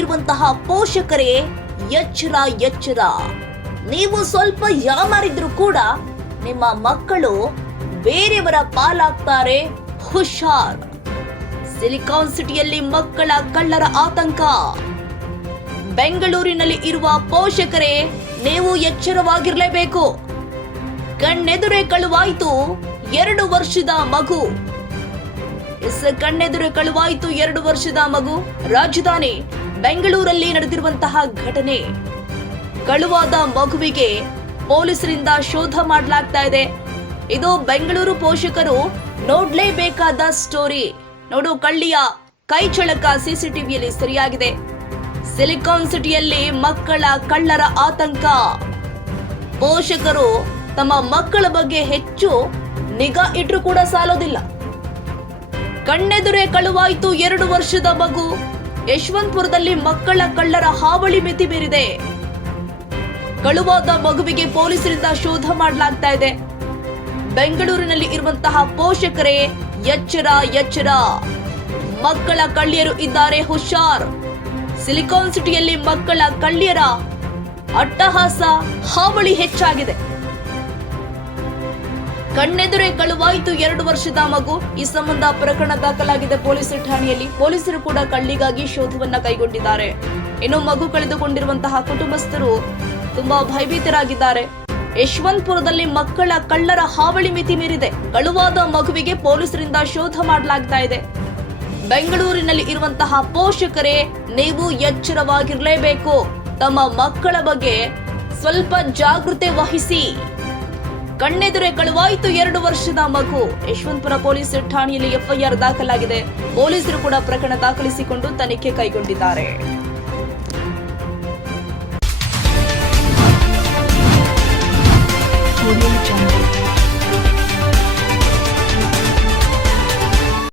ಇರುವಂತಹ ಪೋಷಕರೇ ಎಚ್ಚರ ಎಚ್ಚರ. ನೀವು ಸ್ವಲ್ಪ ಯಾಮಾರಿದ್ರು ಕೂಡ ನಿಮ್ಮ ಮಕ್ಕಳು ಬೇರೆಯವರ ಪಾಲಾಗ್ತಾರೆ, ಹುಷಾರ್. ಸಿಲಿಕಾನ್ ಸಿಟಿಯಲ್ಲಿ ಮಕ್ಕಳ ಕಳ್ಳರ ಆತಂಕ. ಬೆಂಗಳೂರಿನಲ್ಲಿ ಇರುವ ಪೋಷಕರೇ ನೀವು ಎಚ್ಚರವಾಗಿರಲೇಬೇಕು. ಕಣ್ಣೆದುರೇ ಕಳುವಾಯಿತು 2 ವರ್ಷದ ಮಗು. ಕಣ್ಣೆದುರೇ ಕಳುವಾಯಿತು 2 ವರ್ಷದ ಮಗು. ರಾಜಧಾನಿ ಬೆಂಗಳೂರಲ್ಲಿ ನಡೆದಿರುವಂತಹ ಘಟನೆ. ಕಳುವಾದ ಮಗುವಿಗೆ ಪೊಲೀಸರಿಂದ ಶೋಧ ಮಾಡಲಾಗ್ತಾ ಇದೆ. ಇದು ಬೆಂಗಳೂರು ಪೋಷಕರು ನೋಡ್ಲೇಬೇಕಾದ ಸ್ಟೋರಿ. ನೋಡು, ಕಳ್ಳಿಯ ಕೈ ಚಳಕ ಸಿಸಿಟಿವಿಯಲ್ಲಿ ಸರಿಯಾಗಿದೆ. ಸಿಲಿಕಾನ್ ಸಿಟಿಯಲ್ಲಿ ಮಕ್ಕಳ ಕಳ್ಳರ ಆತಂಕ. ಪೋಷಕರು ತಮ್ಮ ಮಕ್ಕಳ ಬಗ್ಗೆ ಹೆಚ್ಚು ನಿಗಾ ಇಟ್ರು ಕೂಡ ಸಾಲೋದಿಲ್ಲ. ಕಣ್ಣೆದುರೇ ಕಳುವಾಯಿತು 2 ವರ್ಷದ ಮಗು. ಯಶವಂತಪುರದಲ್ಲಿ ಮಕ್ಕಳ ಕಳ್ಳರ ಹಾವಳಿ ಮಿತಿ ಮೀರಿದೆ. ಕಳುವಾದ ಮಗುವಿಗೆ ಪೊಲೀಸರಿಂದ ಶೋಧ ಮಾಡಲಾಗ್ತಾ ಇದೆ. ಬೆಂಗಳೂರಿನಲ್ಲಿ ಇರುವಂತಹ ಪೋಷಕರೇ ಎಚ್ಚರ ಎಚ್ಚರ. ಮಕ್ಕಳ ಕಳ್ಳಿಯರು ಇದ್ದಾರೆ, ಹುಷಾರ್. ಸಿಲಿಕಾನ್ ಸಿಟಿಯಲ್ಲಿ ಮಕ್ಕಳ ಕಳ್ಳಿಯರ ಅಟ್ಟಹಾಸ, ಹಾವಳಿ ಹೆಚ್ಚಾಗಿದೆ. ಕಣ್ಣೆದುರೇ ಕಳುವಾಯಿತು 2 ವರ್ಷದ ಮಗು. ಈ ಸಂಬಂಧ ಪ್ರಕರಣ ದಾಖಲಾಗಿದೆ ಪೊಲೀಸ್ ಠಾಣೆಯಲ್ಲಿ. ಪೊಲೀಸರು ಕೂಡ ಕಳ್ಳಿಗಾಗಿ ಶೋಧವನ್ನ ಕೈಗೊಂಡಿದ್ದಾರೆ. ಇನ್ನು ಮಗು ಕಳೆದುಕೊಂಡಿರುವಂತಹ ಕುಟುಂಬಸ್ಥರು ತುಂಬಾ ಭಯಭೀತರಾಗಿದ್ದಾರೆ. ಯಶವಂತಪುರದಲ್ಲಿ ಮಕ್ಕಳ ಕಳ್ಳರ ಹಾವಳಿ ಮಿತಿ ಮೀರಿದೆ. ಕಳುವಾದ ಮಗುವಿಗೆ ಪೊಲೀಸರಿಂದ ಶೋಧ ಮಾಡಲಾಗ್ತಾ ಇದೆ. ಬೆಂಗಳೂರಿನಲ್ಲಿ ಇರುವಂತಹ ಪೋಷಕರೇ ನೀವು ಎಚ್ಚರವಾಗಿರಲೇಬೇಕು. ತಮ್ಮ ಮಕ್ಕಳ ಬಗ್ಗೆ ಸ್ವಲ್ಪ ಜಾಗೃತೆ ವಹಿಸಿ. ಕಣ್ಣೆದುರೇ ಕಳುವಾಯಿತು 2 ವರ್ಷದ ಮಗು. ಯಶವಂತಪುರ ಪೊಲೀಸ್ ಠಾಣೆಯಲ್ಲಿ ಎಫ್ಐಆರ್ ದಾಖಲಾಗಿದೆ. ಪೊಲೀಸರು ಕೂಡ ಪ್ರಕರಣ ದಾಖಲಿಸಿಕೊಂಡು ತನಿಖೆ ಕೈಗೊಂಡಿದ್ದಾರೆ.